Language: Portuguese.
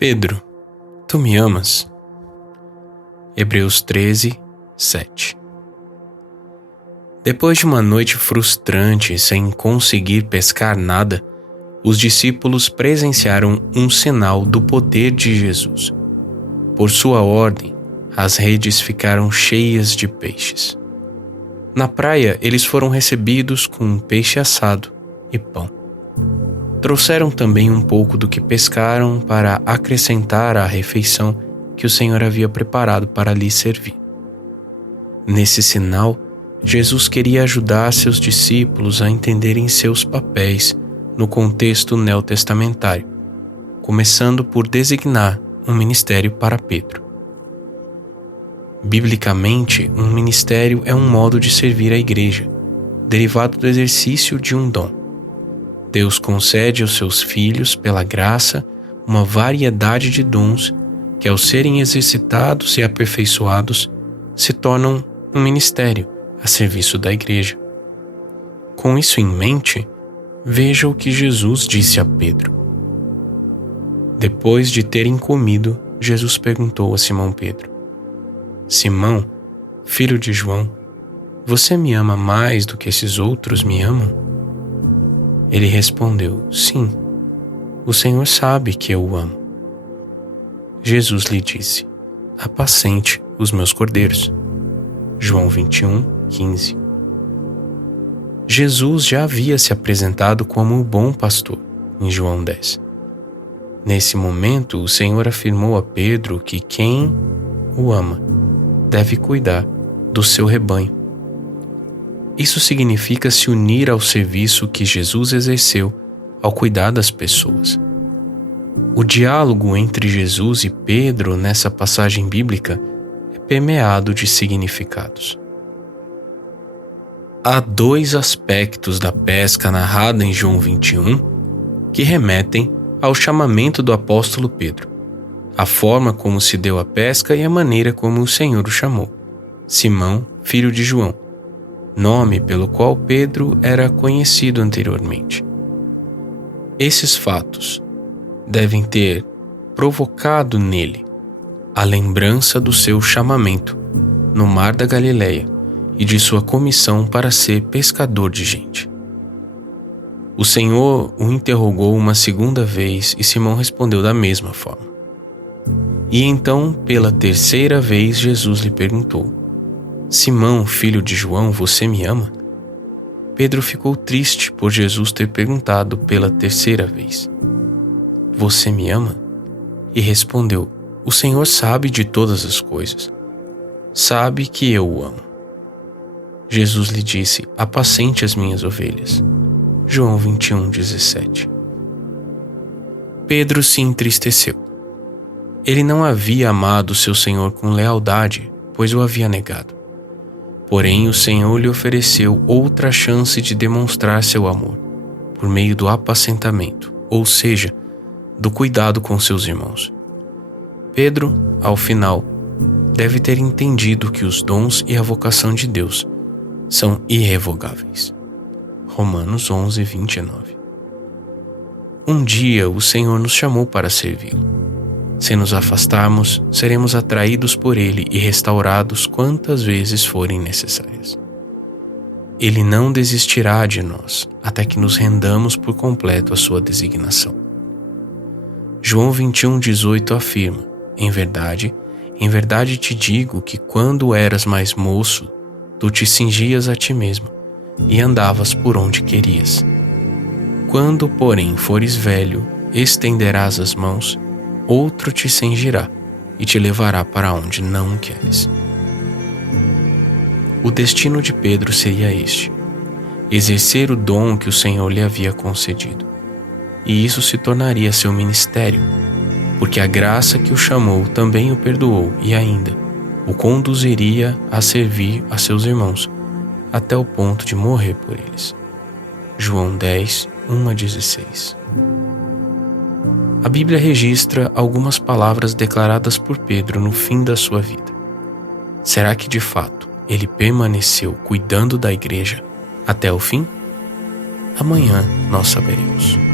Pedro, tu me amas? Hebreus 13, 7. Depois de uma noite frustrante sem conseguir pescar nada, os discípulos presenciaram um sinal do poder de Jesus. Por sua ordem, as redes ficaram cheias de peixes. Na praia, eles foram recebidos com um peixe assado e pão. Trouxeram também um pouco do que pescaram para acrescentar à refeição que o Senhor havia preparado para lhes servir. Nesse sinal, Jesus queria ajudar seus discípulos a entenderem seus papéis no contexto neotestamentário, começando por designar um ministério para Pedro. Biblicamente, um ministério é um modo de servir a igreja, derivado do exercício de um dom. Deus concede aos seus filhos, pela graça, uma variedade de dons que, ao serem exercitados e aperfeiçoados, se tornam um ministério a serviço da igreja. Com isso em mente, veja o que Jesus disse a Pedro. Depois de terem comido, Jesus perguntou a Simão Pedro: Simão, filho de João, você me ama mais do que esses outros me amam? Ele respondeu: Sim, o Senhor sabe que eu o amo. Jesus lhe disse: Apacente os meus cordeiros. João 21, 15. Jesus já havia se apresentado como o bom pastor, em João 10. Nesse momento, o Senhor afirmou a Pedro que quem o ama deve cuidar do seu rebanho. Isso significa se unir ao serviço que Jesus exerceu ao cuidar das pessoas. O diálogo entre Jesus e Pedro nessa passagem bíblica é permeado de significados. Há dois aspectos da pesca narrada em João 21 que remetem ao chamamento do apóstolo Pedro: a forma como se deu a pesca e a maneira como o Senhor o chamou. Simão, filho de João, nome pelo qual Pedro era conhecido anteriormente. Esses fatos devem ter provocado nele a lembrança do seu chamamento no Mar da Galileia e de sua comissão para ser pescador de gente. O Senhor o interrogou uma segunda vez e Simão respondeu da mesma forma. E então, pela terceira vez, Jesus lhe perguntou: Simão, filho de João, você me ama? Pedro ficou triste por Jesus ter perguntado pela terceira vez: Você me ama? E respondeu: O Senhor sabe de todas as coisas. Sabe que eu o amo. Jesus lhe disse: Apacente as minhas ovelhas. João 21, 17. Pedro se entristeceu. Ele não havia amado seu Senhor com lealdade, pois o havia negado. Porém, o Senhor lhe ofereceu outra chance de demonstrar seu amor, por meio do apacentamento, ou seja, do cuidado com seus irmãos. Pedro, ao final, deve ter entendido que os dons e a vocação de Deus são irrevogáveis. Romanos 11, 29. Um dia o Senhor nos chamou para servi-lo. Se nos afastarmos, seremos atraídos por Ele e restaurados quantas vezes forem necessárias. Ele não desistirá de nós até que nos rendamos por completo à sua designação. João 21, 18 afirma: em verdade te digo que quando eras mais moço, tu te cingias a ti mesmo e andavas por onde querias. Quando, porém, fores velho, estenderás as mãos, outro te cingirá e te levará para onde não queres. O destino de Pedro seria este: exercer o dom que o Senhor lhe havia concedido. E isso se tornaria seu ministério, porque a graça que o chamou também o perdoou e ainda o conduziria a servir a seus irmãos, até o ponto de morrer por eles. João 10, 1 a 16. A Bíblia registra algumas palavras declaradas por Pedro no fim da sua vida. Será que de fato ele permaneceu cuidando da igreja até o fim? Amanhã nós saberemos.